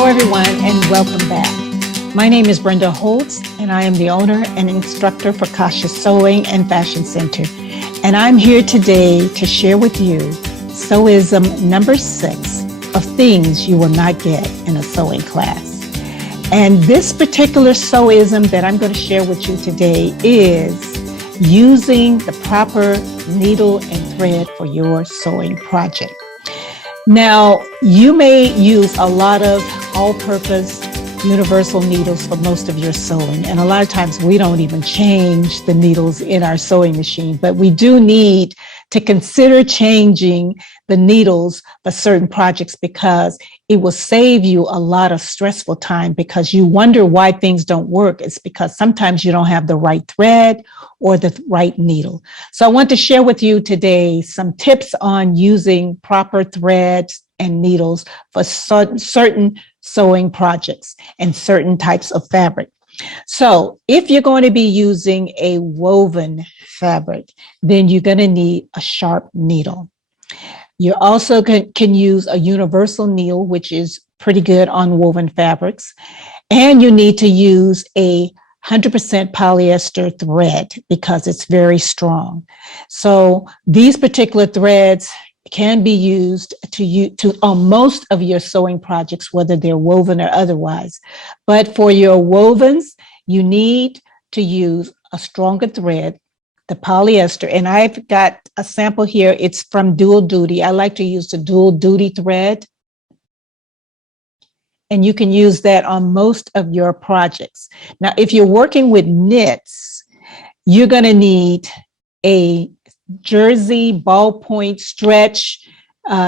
Hello, everyone, and welcome back. My name is Brenda Holtz, and I am the owner and instructor for Kasha Sewing and Fashion Center. And I'm here today to share with you SEWISM number 6 of things you will not get in a sewing class. And this particular SEWISM that I'm going to share with you today is using the proper needle and thread for your sewing project. Now, you may use a lot of all-purpose universal needles for most of your sewing, and a lot of times we don't even change the needles in our sewing machine, but we do need to consider changing the needles for certain projects because it will save you a lot of stressful time because you wonder why things don't work. It's because sometimes you don't have the right thread or the right needle. So I want to share with you today some tips on using proper threads and needles for certain sewing projects and certain types of fabric. So if you're going to be using a woven fabric, then you're going to need a sharp needle. You also can use a universal needle, which is pretty good on woven fabrics. And you need to use a 100% polyester thread because it's very strong. So these particular threads can be used on most of your sewing projects, whether they're woven or otherwise. But for your wovens, you need to use a stronger thread, the polyester. And I've got a sample here. It's from Dual Duty. I like to use the Dual Duty thread. And you can use that on most of your projects. Now, if you're working with knits, you're going to need a jersey, ballpoint, stretch,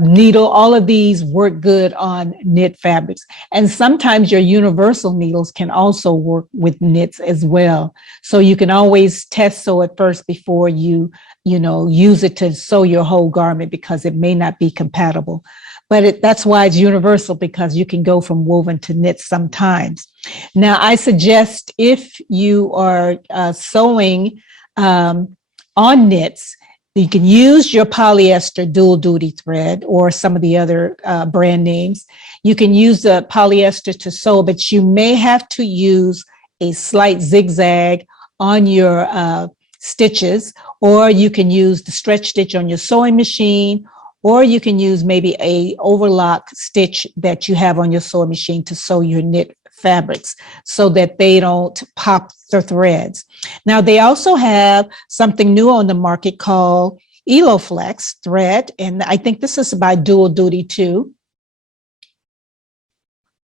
needle. All of these work good on knit fabrics. And sometimes your universal needles can also work with knits as well. So you can always test sew it first before you use it to sew your whole garment because it may not be compatible. But that's why it's universal, because you can go from woven to knit sometimes. Now, I suggest if you are sewing on knits, you can use your polyester Dual Duty thread or some of the other brand names. You can use the polyester to sew, but you may have to use a slight zigzag on your stitches, or you can use the stretch stitch on your sewing machine, or you can use maybe a overlock stitch that you have on your sewing machine to sew your knit fabrics so that they don't pop the threads. Now, they also have something new on the market called EloFlex thread, and I think this is by Dual Duty too.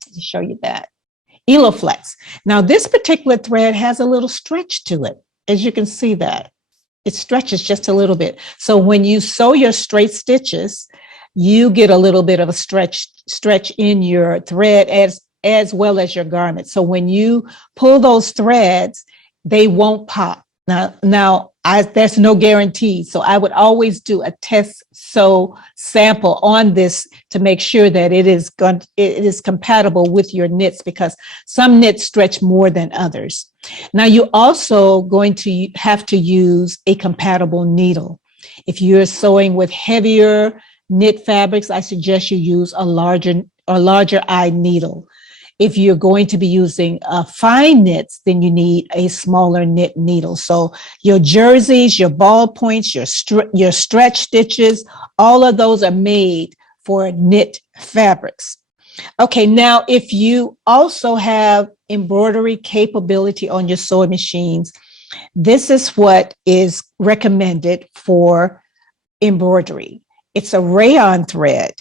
Let me show you that. EloFlex. Now, this particular thread has a little stretch to it, as you can see that. It stretches just a little bit. So when you sew your straight stitches, you get a little bit of a stretch in your thread as well as your garment. So when you pull those threads, they won't pop. Now, there's no guarantee. So I would always do a test sew sample on this to make sure that it is compatible with your knits, because some knits stretch more than others. Now, you're also going to have to use a compatible needle. If you're sewing with heavier knit fabrics, I suggest you use a larger eye needle. If you're going to be using fine knits, then you need a smaller knit needle. So your jerseys, your ballpoints, your stretch stitches, all of those are made for knit fabrics. Okay, now if you also have embroidery capability on your sewing machines, this is what is recommended for embroidery. It's a rayon thread.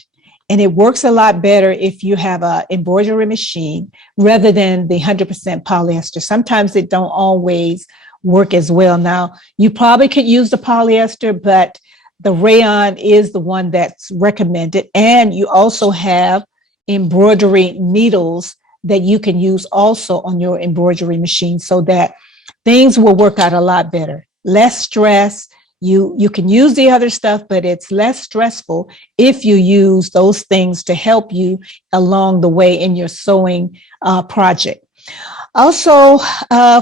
And it works a lot better if you have an embroidery machine rather than the 100% polyester. Sometimes it don't always work as well. Now, you probably could use the polyester, but the rayon is the one that's recommended. And you also have embroidery needles that you can use also on your embroidery machine so that things will work out a lot better. Less stress. You can use the other stuff, but it's less stressful if you use those things to help you along the way in your sewing project. Also,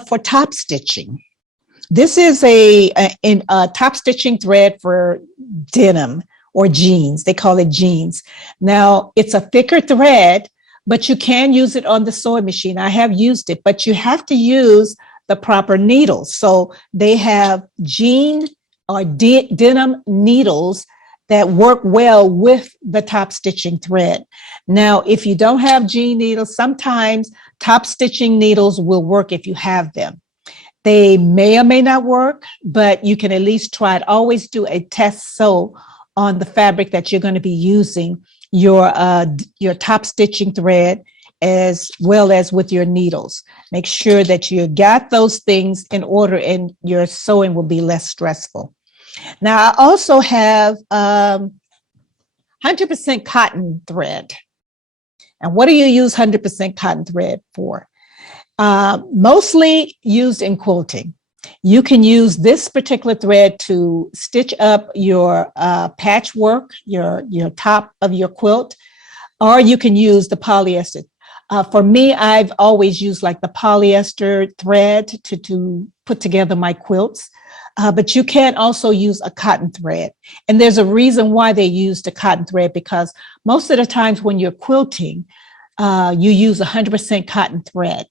for top stitching, this is a top stitching thread for denim or jeans. They call it jeans. Now, it's a thicker thread, but you can use it on the sewing machine. I have used it, but you have to use the proper needles. So they have jean or denim needles that work well with the top stitching thread. Now, if you don't have jean needles, sometimes top stitching needles will work if you have them. They may or may not work, but you can at least try it. Always do a test sew on the fabric that you're going to be using your top stitching thread, as well as with your needles. Make sure that you got those things in order and your sewing will be less stressful. Now, I also have 100% cotton thread. And what do you use 100% cotton thread for? Mostly used in quilting. You can use this particular thread to stitch up your patchwork, your top of your quilt, or you can use the polyester. For me, I've always used like the polyester thread to put together my quilts, but you can also use a cotton thread. And there's a reason why they use the cotton thread, because most of the times when you're quilting, you use 100% cotton thread.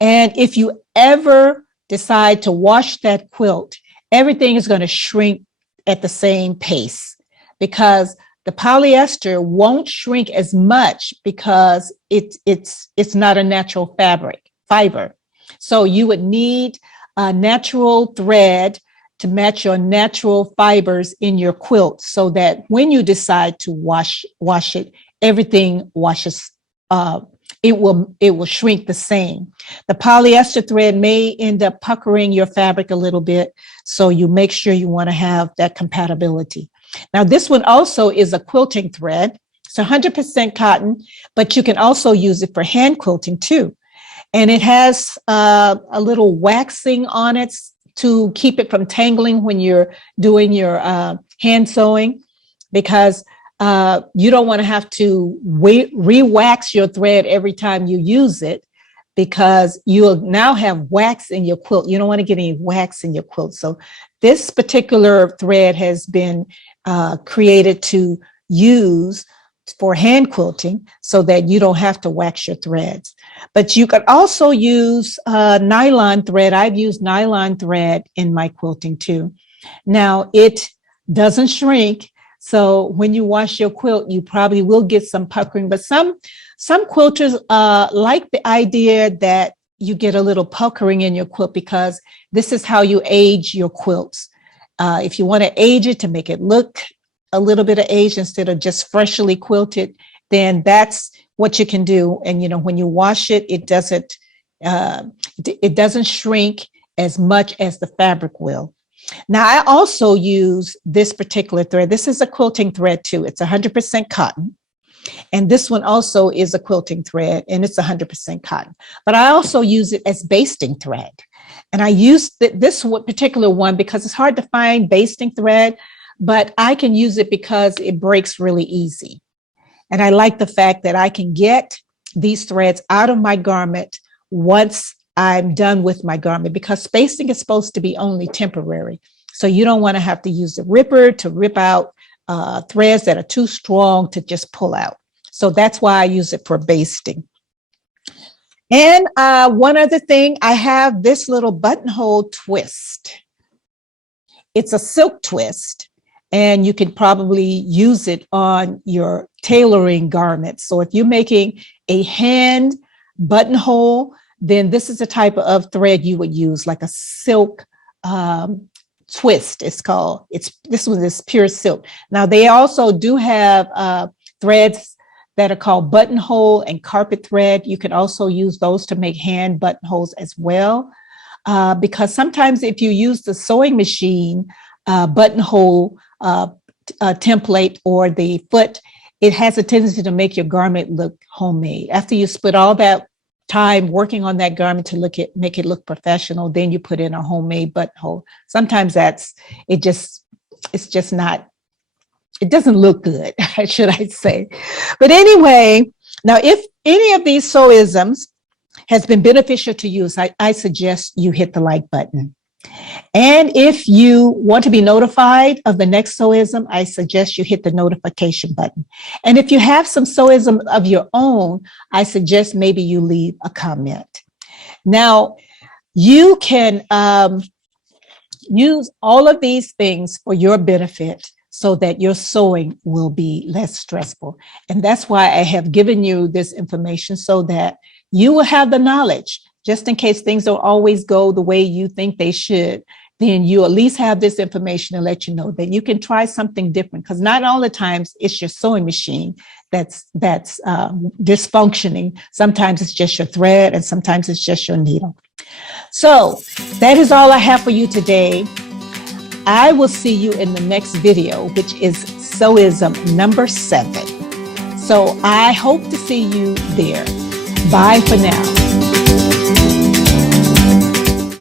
And if you ever decide to wash that quilt, everything is going to shrink at the same pace, because the polyester won't shrink as much because it's not a natural fiber. So you would need a natural thread to match your natural fibers in your quilt, so that when you decide to wash it, everything washes. It will shrink the same. The polyester thread may end up puckering your fabric a little bit, so you make sure you want to have that compatibility. Now, this one also is a quilting thread. It's 100% cotton, but you can also use it for hand quilting too. And it has a little waxing on it to keep it from tangling when you're doing your hand sewing, because you don't want to have to re-wax your thread every time you use it, because you'll now have wax in your quilt. You don't want to get any wax in your quilt. So this particular thread has been created to use for hand quilting, so that you don't have to wax your threads. But you could also use nylon thread. I've used nylon thread in my quilting too. Now, it doesn't shrink. So when you wash your quilt, you probably will get some puckering, but some quilters like the idea that you get a little puckering in your quilt, because this is how you age your quilts. If you want to age it to make it look a little bit of age instead of just freshly quilted, then that's what you can do. And when you wash it, it doesn't shrink as much as the fabric will. Now, I also use this particular thread. This is a quilting thread too. It's 100% cotton. And this one also is a quilting thread, and it's 100% cotton. But I also use it as basting thread. And I use this particular one because it's hard to find basting thread, but I can use it because it breaks really easy. And I like the fact that I can get these threads out of my garment once I'm done with my garment, because basting is supposed to be only temporary. So you don't want to have to use the ripper to rip out threads that are too strong to just pull out. So that's why I use it for basting. And one other thing, I have this little buttonhole twist. It's a silk twist, and you can probably use it on your tailoring garments. So if you're making a hand buttonhole, then this is the type of thread you would use, like a silk twist, it's called. This one is pure silk. Now, they also do have threads that are called buttonhole and carpet thread. You can also use those to make hand buttonholes as well, because sometimes if you use the sewing machine buttonhole template or the foot, it has a tendency to make your garment look homemade. After you spend all that time working on that garment to make it look professional, then you put in a homemade buttonhole. Sometimes it doesn't look good, should I say. But anyway, now if any of these SEWISMs has been beneficial to you, I suggest you hit the like button. And if you want to be notified of the next SEWISM, I suggest you hit the notification button. And if you have some SEWISM of your own, I suggest maybe you leave a comment. Now, you can use all of these things for your benefit so that your sewing will be less stressful. And that's why I have given you this information so that you will have the knowledge, just in case things don't always go the way you think they should. Then you at least have this information to let you know that you can try something different, because not all the times it's your sewing machine that's dysfunctioning. Sometimes it's just your thread, and sometimes it's just your needle. So that is all I have for you today. I will see you in the next video, which is SEWISM number 7. So I hope to see you there. Bye for now.